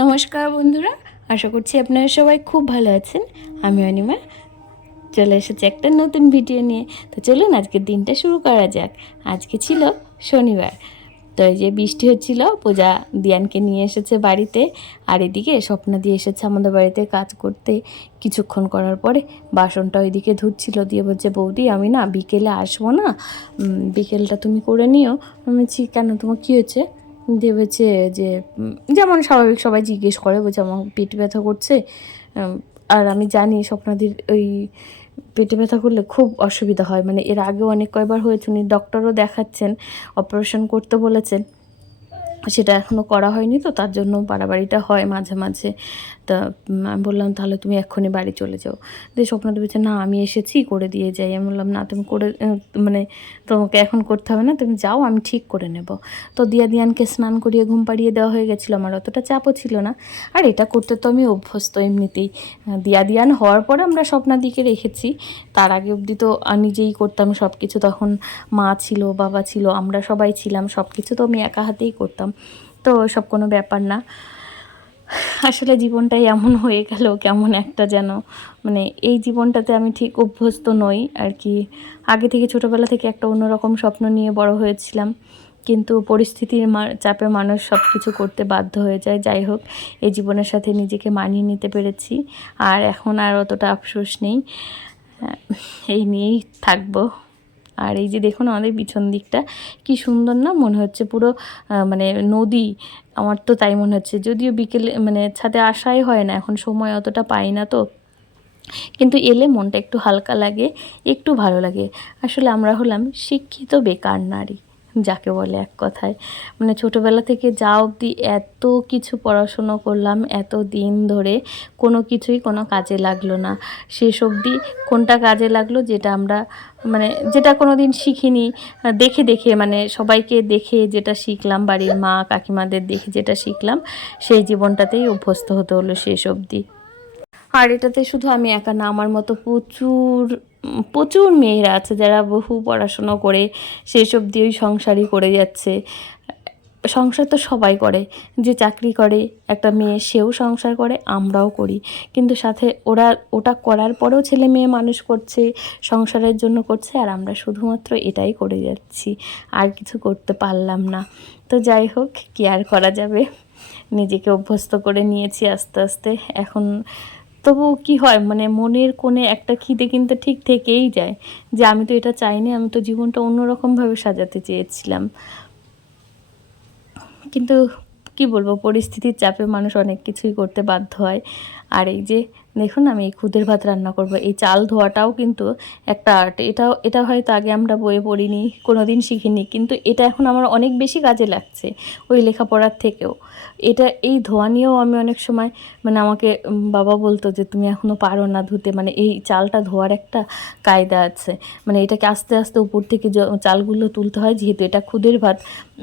নমস্কার বন্ধুরা, আশা করছি আপনারা সবাই খুব ভালো আছেন। আমি অনিমা চলে এসেছি একটা নতুন ভিডিও নিয়ে। তো চলুন আজকের দিনটা শুরু করা যাক। আজকে ছিল শনিবার, তো এই যে বৃষ্টি হচ্ছিল, পূজা দিয়ানকে নিয়ে এসেছে বাড়িতে, আর এদিকে স্বপ্না দিয়ে এসেছে আমাদের বাড়িতে কাজ করতে। কিছুক্ষণ করার পরে বাসনটা ওইদিকে ধুচ্ছিল, দিয়ে বলছে বৌদি আমি না বিকেলে আসবো না, বিকেলটা তুমি করে নিও। আমি বলছি কেন, তোমার কী হয়েছে? দিয়ে বলছে যে যেমন স্বাভাবিক সবাই জিজ্ঞেস করে, বলছে আমার পেট ব্যথা করছে। আর আমি জানি স্বপ্নাদির ওই পেটে ব্যথা করলে খুব অসুবিধা হয়, মানে এর আগেও অনেক কয়বার হয়েছে, উনি ডক্টরও দেখাচ্ছেন, অপারেশন করতে বলেছেন, সেটা এখনও করা হয়নি, তো তার জন্য বাড়াবাড়িটা হয় মাঝে মাঝে। তা আমি বললাম তাহলে তুমি এক্ষুনি বাড়ি চলে যাও। দিয়ে স্বপ্নাদি বলছে না আমি এসেছি, করে দিয়ে যাই। আমি বললাম না তুমি করে মানে তোমাকে এখন করতে হবে না, তুমি যাও, আমি ঠিক করে নেব। তো দিয়ানকে স্নান করিয়ে ঘুম পাড়িয়ে দেওয়া হয়ে গেছিলো, আমার অতটা চাপও ছিল না। আর এটা করতে তো আমি অভ্যস্ত এমনিতেই। দিয়ান হওয়ার পরে আমরা স্বপ্নাদিকে রেখেছি, তার আগে অবধি তো নিজেই করতাম সব কিছু। তখন মা ছিল, বাবা ছিল, আমরা সবাই ছিলাম, সব কিছু তো আমি একা হাতেই করতাম, তো সব কোনো ব্যাপার না। আসলে জীবনটাই এমন হয়ে গেল, কেমন একটা যেন, মানে এই জীবনটাতে আমি ঠিক অভ্যস্ত নই আর কি। আগে থেকে ছোটোবেলা থেকে একটা অন্যরকম স্বপ্ন নিয়ে বড় হয়েছিলাম, কিন্তু পরিস্থিতির চাপে মানুষ সব কিছু করতে বাধ্য হয়ে যায়। যাই হোক, এই জীবনের সাথে নিজেকে মানিয়ে নিতে পেরেছি, আর এখন আর অতটা আফসোস নেই, এই নিয়েই থাকবো। আর এই যে দেখুন আমাদের পিছন দিকটা কি সুন্দর না, মনে হচ্ছে পুরো মানে নদী। আমার তো তাই মনে হচ্ছে, যদিও বিকেলে মানে ছাদে আসাই হয় না, এখন সময় অতটা পাই না, তো কিন্তু এলে মনটা একটু হালকা লাগে, একটু ভালো লাগে। আসলে আমরা হলাম শিক্ষিত বেকার নারী, যাকে বলে এক কথায়। মানে ছোটোবেলা থেকে যা অবধি এত কিছু পড়াশুনো করলাম, এত দিন ধরে কোনো কিছুই কোনো কাজে লাগলো না। শেষ অবধি কোনটা কাজে লাগলো, যেটা আমরা মানে যেটা কোনো দিন শিখিনি, দেখে দেখে মানে সবাইকে দেখে যেটা শিখলাম, বাড়ির মা কাকিমাদের দেখে যেটা শিখলাম, সেই জীবনটাতেই অভ্যস্ত হতে হলো শেষ অবধি। আর এটাতে শুধু আমি একা না, আমার মতো প্রচুর প্রচুর মেয়েরা আছে যারা বহু পড়াশুনো করে সেসব দিয়েই সংসারই করে যাচ্ছে। সংসার তো সবাই করে, যে চাকরি করে একটা মেয়ে সেও সংসার করে, আমরাও করি, কিন্তু সাথে ওটা করার পরেও ছেলে মেয়ে মানুষ করছে, সংসারের জন্য করছে, আর আমরা শুধুমাত্র এটাই করে যাচ্ছি, আর কিছু করতে পারলাম না। তো যাই হোক, কি আর করা যাবে, নিজেকে অভ্যস্ত করে নিয়েছি আস্তে আস্তে। এখন তবু কি হয়, মানে মনের কোণে একটা খিদে কিন্তু ঠিক থেকেই যায়, যে আমি তো এটা চাইনি, আমি তো জীবনটা অন্যরকমভাবে সাজাতে চেয়েছিলাম। কিন্তু কি বলবো, পরিস্থিতির চাপে মানুষ অনেক কিছুই করতে বাধ্য হয়। আর এই যে দেখুন, আমি এই খুদের ভাত রান্না করব, এই চাল ধোয়াটাও কিন্তু একটা আর্ট। এটা হয়তো আগে আমরা বইয়ে পড়িনি, কোনো দিন শিখিনি, কিন্তু এটা এখন আমার অনেক বেশি কাজে লাগছে ওই লেখাপড়ার থেকেও। এই ধোয়া নিয়েও আমি অনেক সময় মানে আমাকে বাবা বলতো যে তুমি এখনও পারো না ধুতে, মানে এই চালটা ধোয়ার একটা কায়দা আছে, মানে এটাকে আস্তে আস্তে উপর থেকে চালগুলো তুলতে হয়, যেহেতু এটা খুদের ভাত,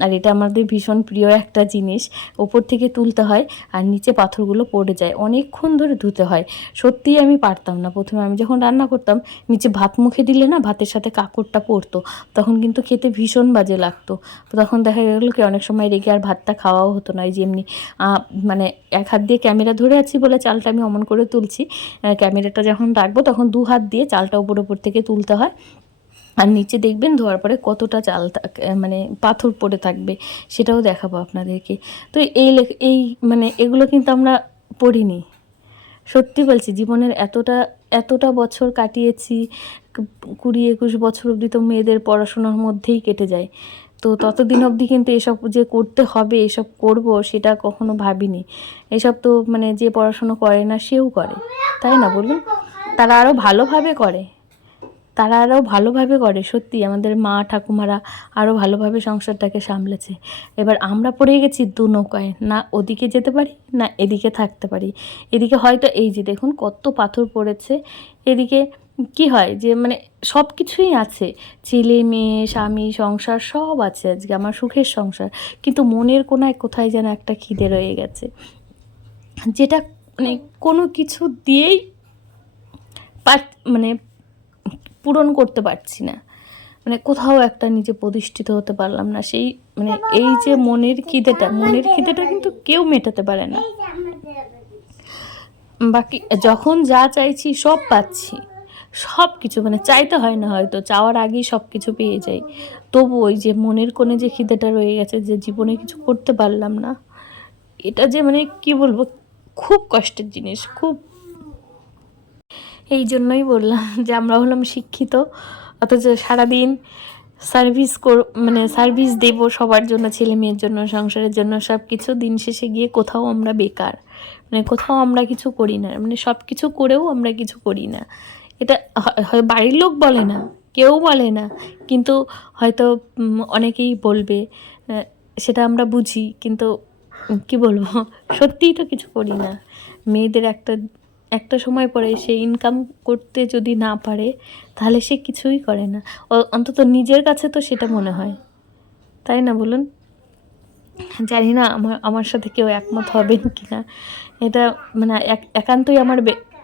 আর এটা আমাদের ভীষণ প্রিয় একটা জিনিস। ওপর থেকে তুলতে হয়, আর নিচে পাথরগুলো পড়ে যায়, অনেকক্ষণ ধরে ধুতে হয়। সত্যিই আমি পারতাম না প্রথমে, আমি যখন রান্না করতাম নিচে ভাত মুখে দিলে না ভাতের সাথে কাঁকড়টা পড়তো, তখন কিন্তু খেতে ভীষণ বাজে লাগতো। তো তখন দেখা গেলো কি অনেক সময় রেগে আর ভাতটা খাওয়াও হতো না। এই যে এমনি মানে এক হাত দিয়ে ক্যামেরা ধরে আছি বলে চালটা আমি অমন করে তুলছি, ক্যামেরাটা যখন রাখবো তখন দু হাত দিয়ে চালটা উপর থেকে তুলতে হয়, আর নিচে দেখবেন ধোয়ার পরে কতটা চাল মানে পাথর পড়ে থাকবে, সেটাও দেখাবো আপনাদেরকে। তো এই মানে এগুলো কিন্তু আমরা পড়িনি। সত্যি বলছি, জীবনের এতটা এতটা বছর কাটিয়েছি, 20-21 বছর অবধি তো মেয়েদের পড়াশোনার মধ্যেই কেটে যায়। তো ততদিন অবধি কিন্তু এসব যে করতে হবে, এসব করব, সেটা কখনো ভাবিনি। এসব তো মানে যে পড়াশুনো করে না সেও করে, তাই না বলুন? তারা আরও ভালোভাবে করে, সত্যি আমাদের মা ঠাকুমারা আরও ভালোভাবে সংসারটাকে সামলেছে। এবার আমরা পড়ে গেছি দু নৌকায়, না ওদিকে যেতে পারি না এদিকে থাকতে পারি। এদিকে হয়তো এই যে দেখুন কত পাথর পড়েছে, এদিকে কি হয় যে মানে সব কিছুই আছে, ছেলে মেয়ে স্বামী সংসার সব আছে, আজকে আমার সুখের সংসার, কিন্তু মনের কোনায় কোথায় যেন একটা খিদে রয়ে গেছে, যেটা মানে কোনো কিছু দিয়েই মানে পূরণ করতে পারছি না। মানে কোথাও একটা নিজে প্রতিষ্ঠিত হতে পারলাম না। সেই মানে এই যে মনের খিদেটা কিন্তু কেউ মেটাতে পারে না। বাকি যখন যা চাইছি সব পাচ্ছি, সব কিছু মানে চাইতে হয় না, হয়তো চাওয়ার আগেই সব কিছু পেয়ে যাই, তবু ওই যে মনের কোণে যে খিদেটা রয়ে গেছে যে জীবনে কিছু করতে পারলাম না, এটা যে মানে কি বলবো, খুব কষ্টের জিনিস, খুব। এই জন্যই বললাম যে আমরা হলাম শিক্ষিত, অথচ সারাদিন মানে সার্ভিস দেব সবার জন্য, ছেলে মেয়ের জন্য, সংসারের জন্য, সব কিছু, দিন শেষে গিয়ে কোথাও আমরা বেকার, মানে কোথাও আমরা কিছু করি না, মানে সব কিছু করেও আমরা কিছু করি না। এটা হয় বাড়ির লোক বলে না, কেউ বলে না, কিন্তু হয়তো অনেকেই বলবে, সেটা আমরা বুঝি, কিন্তু কি বলবো, সত্যিই তো কিছু করি না। মেয়েদের একটা সময় পরে সে ইনকাম করতে যদি না পারে তাহলে সে কিছুই করে না, অন্তত নিজের কাছে তো সেটা মনে হয়, তাই না বলুন? জানি না আমার সাথে কেউ একমত হবেন কি না, এটা মানে একান্তই আমার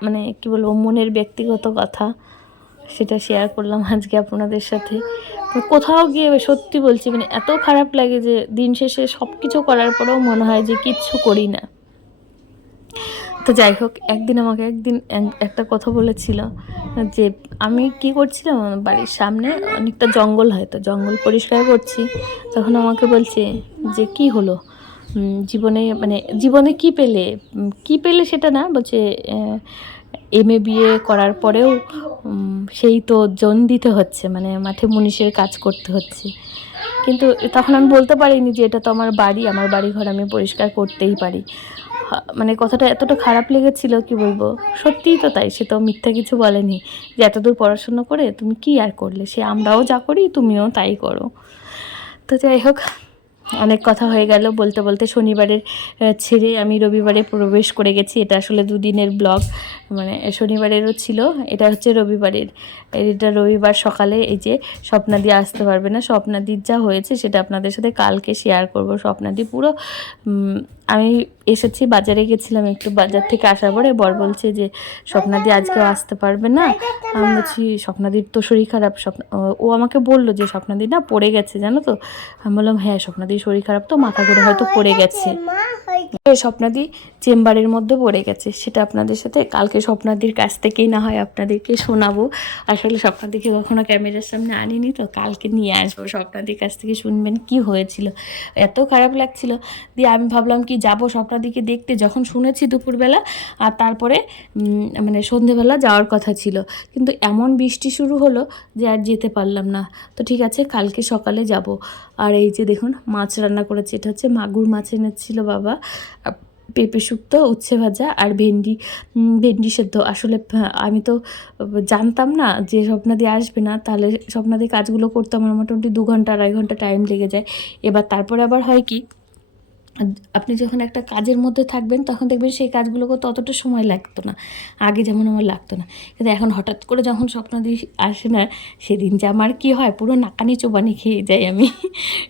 মানে কি বলবো, মনের ব্যক্তিগত কথা, সেটা শেয়ার করলাম আজকে আপনাদের সাথে। তো কোথাও গিয়ে সত্যি বলছি, মানে এত খারাপ লাগে যে দিন শেষে সব কিছু করার পরেও মনে হয় যে কিচ্ছু করি না। তো যাই হোক, একদিন একটা কথা বলেছিল যে আমি কি করছিলাম, আমার বাড়ির সামনে অনেকটা জঙ্গল, হয়তো জঙ্গল পরিষ্কার করছি, তখন আমাকে বলছে যে কি হলো জীবনে কি পেলে সেটা না, বলছে MA BA করার পরেও সেই তো জন দিতে হচ্ছে, মানে মাঠে মুনিশের কাজ করতে হচ্ছে। কিন্তু তখন আমি বলতে পারিনি যে এটা তো আমার বাড়ি ঘর আমি পরিষ্কার করতেই পারি। মানে কথাটা এতটা খারাপ লেগেছিল, কি বলবো, সত্যিই তো তাই, সে তো মিথ্যা কিছু বলেনি, যে এতদূর পড়াশোনা করে তুমি কি আর করলে, সে আমরাও যা করি তুমিও তাই করো। তো যাই হোক, অনেক কথা হয়ে গেল বলতে বলতে। শনিবারের ছেড়ে আমি রবিবারে প্রবেশ করে গেছি, এটা আসলে দুদিনের ব্লগ, মানে শনিবারেরও ছিল, এটা হচ্ছে রবিবারের। এটা রবিবার সকালে, এই যে স্বপ্নাদি আসতে পারবে না, স্বপ্নাদির যা হয়েছে সেটা আপনাদের সাথে কালকে শেয়ার করব। স্বপ্নাদি পুরো আমি এসেছি, বাজারে গেছিলাম একটু, বাজার থেকে আসার পরে বর বলছে যে স্বপ্নাদি আজকেও আসতে পারবে না। আমি বলছি স্বপ্নাদির তো শরীর খারাপ, ও আমাকে বললো যে স্বপ্নাদি না পড়ে গেছে জানো তো। আমি বললাম হ্যাঁ, স্বপ্নাদির শরীর খারাপ তো, মাথা করে হয়তো পড়ে গেছে, স্বপ্নাদি চেম্বারের মধ্যে পড়ে গেছে, সেটা আপনাদের সাথে কালকে স্বপ্নাদির কাছ থেকেই না হয় আপনাদেরকে শোনাবো। আসলে স্বপ্নাদিকে কখনো ক্যামেরার সামনে আনিনি, তো কালকে নিয়ে আসবো, স্বপ্নাদির কাছ থেকে শুনবেন কি হয়েছিল। এত খারাপ লাগছিল, দিয়ে আমি ভাবলাম কি যাব স্বপ্নাদিকে দেখতে, যখন শুনেছি দুপুরবেলা, আর তারপরে মানে সন্ধেবেলা যাওয়ার কথা ছিল, কিন্তু এমন বৃষ্টি শুরু হলো যে আর যেতে পারলাম না। তো ঠিক আছে, কালকে সকালে যাব। আর এই যে দেখুন মাছ রান্না করেছি, এটা হচ্ছে মাগুর মাছ এনেছিল বাবা, পেঁপে শুক্তো, উচ্ছে ভাজা আর ভেন্ডি সেদ্ধ। আসলে আমি তো জানতাম না যে স্বপ্নাদি আসবে না, তাহলে স্বপ্নাদি কাজগুলো করতে আমার মোটামুটি 2 ঘন্টা 2.5 ঘন্টা টাইম লেগে যায়। এবার তারপরে আবার হয় কি, আপনি যখন একটা কাজের মধ্যে থাকবেন তখন দেখবেন সেই কাজগুলো করতে অতটা সময় লাগতো না, আগে যেমন আমার লাগতো না। কিন্তু এখন হঠাৎ করে যখন স্বপ্নাদি আসে না, সেদিন যে আমার কী হয়, পুরো নাকানি চোবানি খেয়ে যাই আমি,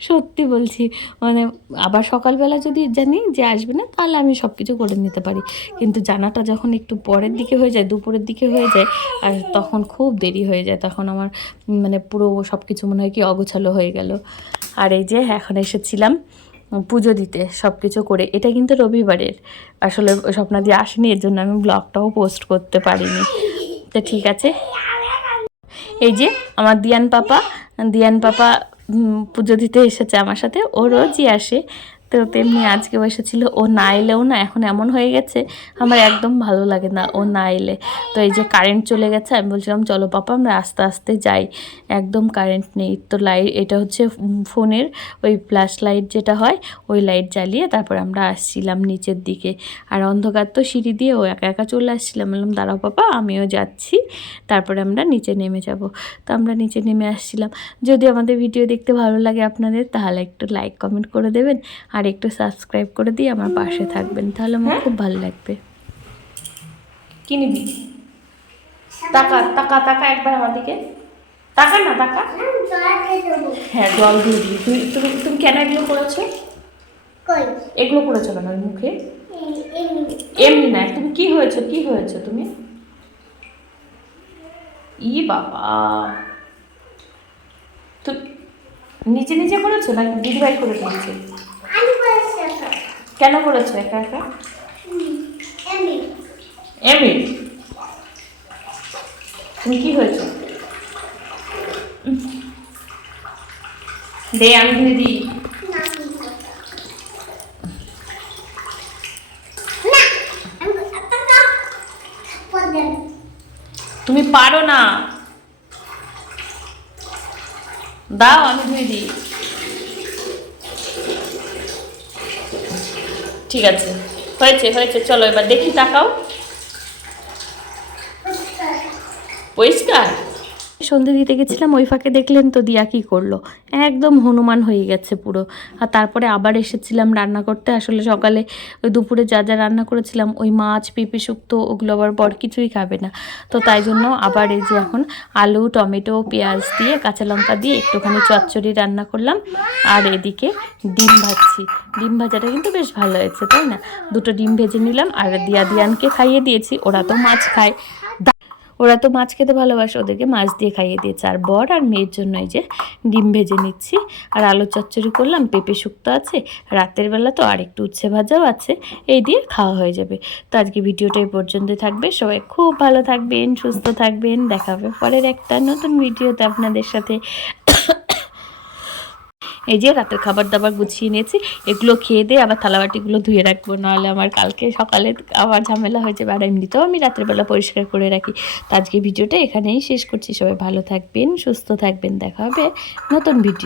সত্যি বলছি। মানে আবার সকালবেলা যদি জানি যে আসবে না, তাহলে আমি সব কিছু করে নিতে পারি, কিন্তু জানাটা যখন একটু পরের দিকে হয়ে যায়, দুপুরের দিকে হয়ে যায়, আর তখন খুব দেরি হয়ে যায়, তখন আমার মানে পুরো সব কিছু মনে হয় কি অগোছালো হয়ে গেল। আর এই যে এখন এসেছিলাম পুজো দিতে, সব কিছু করে। এটা কিন্তু রবিবারের, আসলে স্বপ্নাদি আসেনি, এর জন্য আমি ব্লগটাও পোস্ট করতে পারিনি। তো ঠিক আছে, এই যে আমার দিয়ান পাপা পুজো দিতে এসেছে আমার সাথে, ও রোজই আসে, তো তেমনি আজকেও এসেছিল। ও না এলেও না, এখন এমন হয়ে গেছে আমার একদম ভালো লাগে না ও না এলে। তো এই যে কারেন্ট চলে গেছে, আমি বলছিলাম চলো পাপা আমরা আস্তে আস্তে যাই, একদম কারেন্ট নেই। তো লাইট, এটা হচ্ছে ফোনের ওই ফ্ল্যাশ লাইট যেটা হয়, ওই লাইট জ্বালিয়ে তারপর আমরা আসছিলাম নিচের দিকে, আর অন্ধকার তো, সিঁড়ি দিয়ে ও একা একা চলে আসছিলাম। বললাম দাঁড়াও পাপা আমিও যাচ্ছি, তারপরে আমরা নিচে নেমে যাব। তো আমরা নিচে নেমে আসছিলাম। যদি আমাদের ভিডিও দেখতে ভালো লাগে আপনাদের, তাহলে একটু লাইক কমেন্ট করে দেবেন, আর একটু সাবস্ক্রাইব করে দিয়ে আমার পাশে থাকবেন, তাহলে আমার খুব ভালো লাগবে। কি নিবি? টাকা টাকা টাকা, একবার আমার দিকে টাকা, না টাকা, হ্যাঁ জল দিয়ে দিই। তুমি তুমি কেন এগুলো করেছো? এগুলো করেছো কেন ওই মুখে? এমনি না, তুমি কি হয়েছো তুমি? ই বাবা, তো নিচে নিচে করেছো না দিদিভাই করে দিয়েছে? কেন করেছো একা একা? এমি তুমি কি হয়েছে? দে আমি ধুয়ে দিই। তুমি পারো না, দাও আমি ধুয়ে দিই। ঠিক আছে, হয়েছে হয়েছে, চলো এবার দেখি, তাকাও। পরিষ্কার। সন্ধে দিতে গেছিলাম, ওই ফাঁকে দেখলেন তো দিয়া কি করলো, একদম হনুমান হয়ে গেছে পুরো। আর তারপরে আবার এসেছিলাম রান্না করতে। আসলে সকালে ওই দুপুরে যা যা রান্না করেছিলাম, ওই মাছ পেঁপে শুক্তো ওগুলো আবার বর কিছুই খাবে না, তো তাই জন্য আবার এই যে এখন আলু টমেটো পেঁয়াজ দিয়ে কাঁচা লঙ্কা দিয়ে একটুখানি চচ্চড়ি রান্না করলাম। আর এদিকে ডিম ভাজছি। ডিম ভাজাটা কিন্তু বেশ ভালো হয়েছে, তাই না? দুটো ডিম ভেজে নিলাম আর দিয়ানকে খাইয়ে দিয়েছি। ওরা তো মাছ খায়, ওরা তো মাছ খেতে ভালোবাসে, ওদেরকে মাছ দিয়ে খাইয়ে দিয়েছে। আর বর আর মেয়ের জন্য এই যে ডিম ভেজে নিচ্ছি। আর আলু চচ্চড়ি করলাম, পেঁপে শুক্তো আছে, রাতের বেলা তো আর একটু উচ্ছে ভাজাও আছে, এই দিয়ে খাওয়া হয়ে যাবে। তো আজকে ভিডিওটা এই পর্যন্তই থাকবে। সবাই খুব ভালো থাকবেন, সুস্থ থাকবেন। দেখা হবে পরের একটা নতুন ভিডিওতে আপনাদের সাথে। এই যে রাতের খাবার দাবার গুছিয়ে নিয়েছি, এগুলো খেয়ে দিয়ে আবার থালাবাটিগুলো ধুয়ে রাখবো, নাহলে আমার কালকে সকালে আবার ঝামেলা হয়ে যাবে। আর এমনিতেও আমি রাতের বেলা পরিষ্কার করে রাখি। তো আজকে ভিডিওটা এখানেই শেষ করছি। সবাই ভালো থাকবেন, সুস্থ থাকবেন। দেখা হবে নতুন ভিডিও।